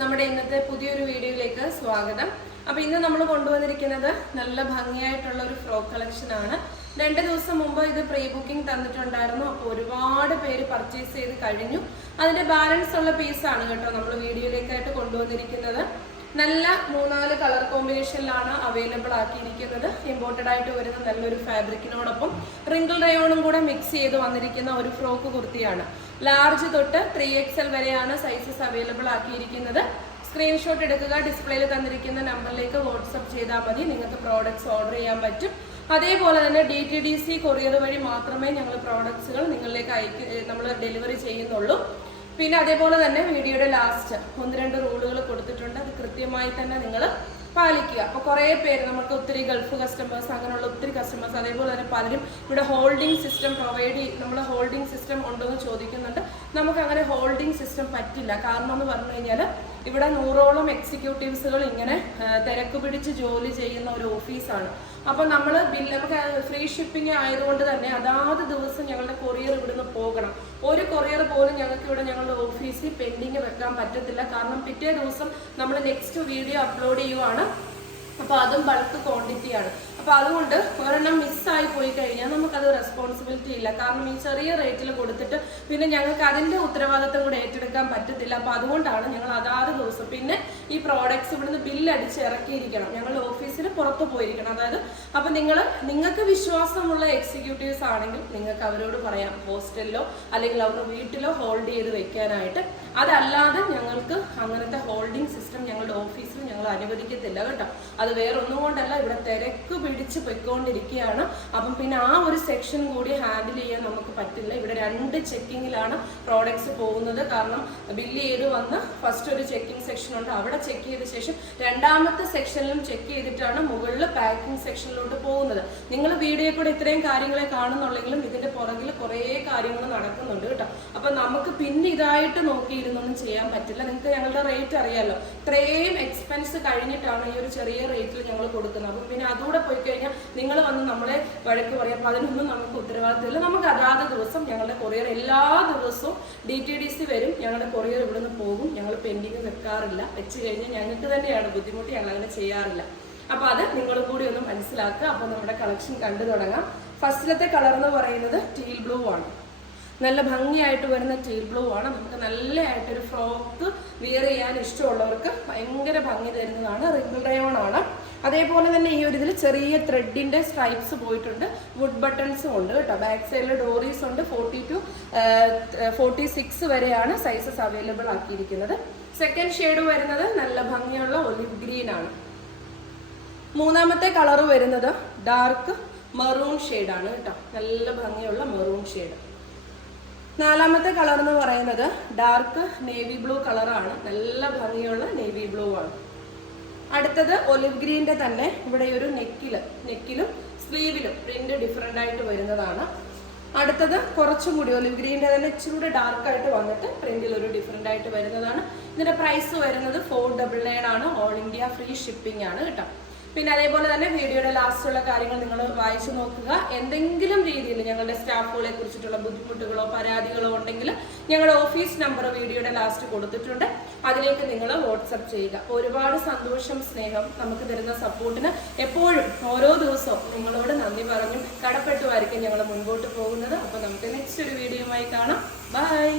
നമ്മുടെ ഇന്നത്തെ പുതിയൊരു വീഡിയോയിലേക്ക് സ്വാഗതം. അപ്പൊ ഇന്ന് നമ്മൾ കൊണ്ടുവന്നിരിക്കുന്നത് നല്ല ഭംഗിയായിട്ടുള്ള ഒരു ഫ്രോക്ക് കളക്ഷൻ ആണ്. രണ്ട് ദിവസം മുമ്പ് ഇത് പ്രീ ബുക്കിംഗ് തന്നിട്ടുണ്ടായിരുന്നു. അപ്പോൾ ഒരുപാട് പേര് പർച്ചേസ് ചെയ്ത് കഴിഞ്ഞു. അതിന്റെ ബാലൻസ് ഉള്ള പീസാണ് കേട്ടോ നമ്മൾ വീഡിയോയിലേക്കായിട്ട് കൊണ്ടുവന്നിരിക്കുന്നത്. നല്ല മൂന്നാൽ കളർ കോമ്പിനേഷനിലാണ് അവൈലബിൾ ആക്കിയിരിക്കുന്നത്. ഇമ്പോർട്ടഡ് ആയിട്ട് വരുന്ന നല്ലൊരു ഫാബ്രിക്കിനോടൊപ്പം റിങ്കിൾ റയോണും കൂടെ മിക്സ് ചെയ്ത് വന്നിരിക്കുന്ന ഒരു ഫ്രോക്ക് കുർത്തിയാണ്. ലാർജ് തൊട്ട് ത്രീ എക്സ് എൽ വരെയാണ് സൈസസ് അവൈലബിൾ ആക്കിയിരിക്കുന്നത്. സ്ക്രീൻഷോട്ട് എടുക്കുക ഡിസ്പ്ലേയിൽ തന്നിരിക്കുന്ന നമ്പറിലേക്ക് വാട്സപ്പ് ചെയ്താൽ മതി. നിങ്ങൾക്ക് പ്രോഡക്ട്സ് ഓർഡർ ചെയ്യാൻ പറ്റും. അതേപോലെ തന്നെ D T D C courier വഴി മാത്രമേ ഞങ്ങൾ പ്രോഡക്ട്സുകൾ നിങ്ങളിലേക്ക് അയക്കുക നമ്മൾ ഡെലിവറി ചെയ്യുന്നുള്ളൂ. പിന്നെ അതേപോലെ തന്നെ വീഡിയോയുടെ ലാസ്റ്റ് ഒന്ന് രണ്ട് റൂളുകൾ കൊടുത്തിട്ടുണ്ട്. അത് കൃത്യമായി തന്നെ നിങ്ങൾ പാലിക്കുക. അപ്പോൾ കുറേ പേര് നമുക്ക് ഒത്തിരി ഗൾഫ് കസ്റ്റമേഴ്സ് അങ്ങനെയുള്ള ഒത്തിരി കസ്റ്റമേഴ്സ് അതേപോലെ തന്നെ പലരും ഇവിടെ ഹോൾഡിംഗ് സിസ്റ്റം പ്രൊവൈഡ് നമ്മൾ ഹോൾഡിംഗ് സിസ്റ്റം ഉണ്ടോ എന്ന് ചോദിക്കുന്നുണ്ട്. നമുക്ക് അങ്ങനെ ഹോൾഡിംഗ് സിസ്റ്റം പറ്റില്ല. കാരണം എന്ന് പറഞ്ഞു കഴിഞ്ഞാൽ ഇവിടെ നൂറോളം എക്സിക്യൂട്ടീവ്സുകൾ ഇങ്ങനെ തിരക്ക് പിടിച്ച് ജോലി ചെയ്യുന്ന ഒരു ഓഫീസാണ് അപ്പോൾ നമ്മൾ ബില്ല് നമുക്ക് ഫ്രീ ഷിപ്പിംഗ് ആയതുകൊണ്ട് തന്നെ അതാത് ദിവസം ഞങ്ങളുടെ കൊറിയർ ഇവിടുന്ന് പോകണം. ഒരു കൊറിയർ പോലും ഞങ്ങൾക്ക് ഇവിടെ ഞങ്ങളുടെ ഓഫീസിൽ പെൻഡിങ് വെക്കാൻ പറ്റത്തില്ല. കാരണം പിറ്റേ ദിവസം നമ്മൾ നെക്സ്റ്റ് വീഡിയോ അപ്ലോഡ് ചെയ്യുവാണ്. അപ്പോൾ അതും ബൾക്ക് ക്വാണ്ടിറ്റിയാണ് അപ്പോൾ അതുകൊണ്ട് ഒരെണ്ണം മിസ്സായി പോയി കഴിഞ്ഞാൽ നമുക്കത് റെസ്പോൺസിബിലിറ്റി ഇല്ല. കാരണം ഈ ചെറിയ റേറ്റിൽ കൊടുത്തിട്ട് പിന്നെ ഞങ്ങൾക്ക് അതിന്റെ ഉത്തരവാദിത്തം കൂടെ ഏറ്റെടുക്കാൻ പറ്റത്തില്ല. അപ്പോൾ അതുകൊണ്ടാണ് ഞങ്ങൾ അതാത് ദിവസം പിന്നെ ഈ പ്രോഡക്ട്സ് ഇവിടുന്ന് ബില്ലടിച്ച് ഇറക്കിയിരിക്കണം. ഞങ്ങൾ ഓഫീസിന് പുറത്ത് പോയിരിക്കണം. അതായത് അപ്പോൾ നിങ്ങൾ നിങ്ങൾക്ക് വിശ്വാസമുള്ള എക്സിക്യൂട്ടീവ്സ് ആണെങ്കിൽ നിങ്ങൾക്ക് അവരോട് പറയാം. ഹോസ്റ്റലിലോ അല്ലെങ്കിൽ അവരുടെ വീട്ടിലോ ഹോൾഡ് ചെയ്ത് വെക്കാനായിട്ട്. അതല്ലാതെ ഞങ്ങൾക്ക് അങ്ങനത്തെ ഹോൾഡിംഗ് സിസ്റ്റം ഞങ്ങളുടെ ഞങ്ങൾ അനുവദിക്കത്തില്ല കേട്ടോ. അത് വേറൊന്നും കൊണ്ടല്ല ഇവിടെ തിരക്ക് പിടിച്ച് പൊയ്ക്കൊണ്ടിരിക്കുകയാണ്. അപ്പം പിന്നെ ആ ഒരു സെക്ഷൻ കൂടി ഹാൻഡിൽ ചെയ്യാൻ നമുക്ക് പറ്റില്ല. ഇവിടെ രണ്ട് ചെക്കിങ്ങിലാണ് പ്രോഡക്ട്സ് പോകുന്നത്. കാരണം ബില്ല് ചെയ്ത് വന്ന് ഫസ്റ്റ് ഒരു ചെക്കിംഗ് സെക്ഷൻ ഉണ്ട്. അവിടെ ചെക്ക് ചെയ്ത ശേഷം രണ്ടാമത്തെ സെക്ഷനിലും ചെക്ക് ചെയ്തിട്ടാണ് മുകളിൽ പാക്കിംഗ് സെക്ഷനിലോട്ട് പോകുന്നത്. നിങ്ങൾ വീഡിയോ കൂടെ ഇത്രയും കാര്യങ്ങളെ കാണുന്നുള്ളെങ്കിലും ഇതിന്റെ പുറകിൽ കുറേ കാര്യങ്ങൾ നടക്കുന്നുണ്ട് കേട്ടോ. അപ്പൊ നമുക്ക് പിന്നെ ഇതായിട്ട് നോക്കിയിരുന്നൊന്നും ചെയ്യാൻ പറ്റില്ല. നിങ്ങൾക്ക് ഞങ്ങളുടെ റേറ്റ് അറിയാമല്ലോ ഇത്രയും എക്സ്പെൻസ് കഴിഞ്ഞിട്ടാണ് ഈ ഒരു ചെറിയ റേറ്റിൽ ഞങ്ങൾ കൊടുക്കുന്നത്. അപ്പം പിന്നെ അതുകൂടെ പോയി കഴിഞ്ഞാൽ നിങ്ങൾ വന്ന് നമ്മളെ വഴക്ക് പറയാം. അപ്പം അതിനൊന്നും നമുക്ക് ഉത്തരവാദിത്തമില്ല നമുക്ക് അതാത് ദിവസം ഞങ്ങളുടെ കൊറിയർ എല്ലാ ദിവസവും ഡി ടി ഡി സി വരും. ഞങ്ങളുടെ കൊറിയർ ഇവിടുന്ന് പോകും. ഞങ്ങൾ പെൻഡിങ് വെക്കാറില്ല വെച്ച് കഴിഞ്ഞാൽ ഞങ്ങൾക്ക് തന്നെയാണ് ബുദ്ധിമുട്ട്. ഞങ്ങൾ അങ്ങനെ ചെയ്യാറില്ല. അപ്പോൾ അത് നിങ്ങളും കൂടി ഒന്ന് മനസ്സിലാക്കുക. അപ്പോൾ നമ്മുടെ കളക്ഷൻ കണ്ടു തുടങ്ങാം. ഫസ്റ്റിലത്തെ കളർ എന്ന് പറയുന്നത് ടീൽ ബ്ലൂ ആണ്. നല്ല ഭംഗിയായിട്ട് വരുന്ന ടീൽ ബ്ലൂ ആണ്. നമുക്ക് നല്ലതായിട്ടൊരു ഫ്രോക്ക് വിയർ ചെയ്യാൻ ഇഷ്ടമുള്ളവർക്ക് ഭയങ്കര ഭംഗി തരുന്നതാണ്. റിങ്കിൾ റയോൺ ആണ്. അതേപോലെ തന്നെ ഈ ഒരു ഇതിൽ ചെറിയ ത്രെഡിന്റെ സ്ട്രൈപ്സ് പോയിട്ടുണ്ട്. വുഡ് ബട്ടൺസും ഉണ്ട് കേട്ടോ. ബാക്ക് സൈഡിൽ ഡോറീസ് ഉണ്ട്. ഫോർട്ടി ടു ഫോർട്ടി സിക്സ് വരെയാണ് സൈസസ് അവൈലബിൾ ആക്കിയിരിക്കുന്നത്. സെക്കൻഡ് ഷെയ്ഡ് വരുന്നത് നല്ല ഭംഗിയുള്ള ഒലിവ് ഗ്രീൻ ആണ്. മൂന്നാമത്തെ കളർ വരുന്നത് ഡാർക്ക് മെറൂൺ ഷെയ്ഡാണ് കേട്ടോ. നല്ല ഭംഗിയുള്ള മെറൂൺ ഷെയ്ഡ് നാലാമത്തെ കളർ എന്ന് പറയുന്നത് ഡാർക്ക് നേവി ബ്ലൂ കളറാണ് നല്ല ഭംഗിയുള്ള നേവി ബ്ലൂ ആണ്. അടുത്തത് ഒലിവ് ഗ്രീന്റെ തന്നെ ഇവിടെ ഒരു നെക്കിൽ നെക്കിലും സ്ലീവിലും പ്രിന്റ് ഡിഫറെന്റ് ആയിട്ട് വരുന്നതാണ്. അടുത്തത് കുറച്ചും കൂടി ഒലിവ് ഗ്രീന്റെ തന്നെ ഇച്ചിരി കൂടെ ഡാർക്ക് ആയിട്ട് വന്നിട്ട് പ്രിന്റിൽ ഒരു ഡിഫറെന്റ് ആയിട്ട് വരുന്നതാണ്. ഇതിന്റെ പ്രൈസ് വരുന്നത് ഫോർ ഡബിൾ നയൻ ആണ്. ഓൾ ഇന്ത്യ ഫ്രീ ഷിപ്പിംഗ് ആണ് കേട്ടോ. പിന്നെ അതേപോലെ തന്നെ വീഡിയോയുടെ ലാസ്റ്റുള്ള കാര്യങ്ങൾ നിങ്ങൾ വായിച്ചു നോക്കുക. എന്തെങ്കിലും രീതിയിൽ ഞങ്ങളുടെ സ്റ്റാഫുകളെ കുറിച്ചിട്ടുള്ള ബുദ്ധിമുട്ടുകളോ പരാതികളോ ഉണ്ടെങ്കിൽ ഞങ്ങളുടെ ഓഫീസ് നമ്പർ വീഡിയോയുടെ ലാസ്റ്റ് കൊടുത്തിട്ടുണ്ട്. അതിലേക്ക് നിങ്ങൾ വാട്സപ്പ് ചെയ്യുക. ഒരുപാട് സന്തോഷം സ്നേഹം നമുക്ക് തരുന്ന സപ്പോർട്ടിന് എപ്പോഴും ഓരോ ദിവസവും നിങ്ങളോട് നന്ദി പറഞ്ഞു കടപ്പെട്ടുമായിരിക്കും ഞങ്ങൾ മുൻപോട്ട് പോകുന്നത്. അപ്പോൾ നമുക്ക് നെക്സ്റ്റ് ഒരു വീഡിയോയുമായി കാണാം. ബൈ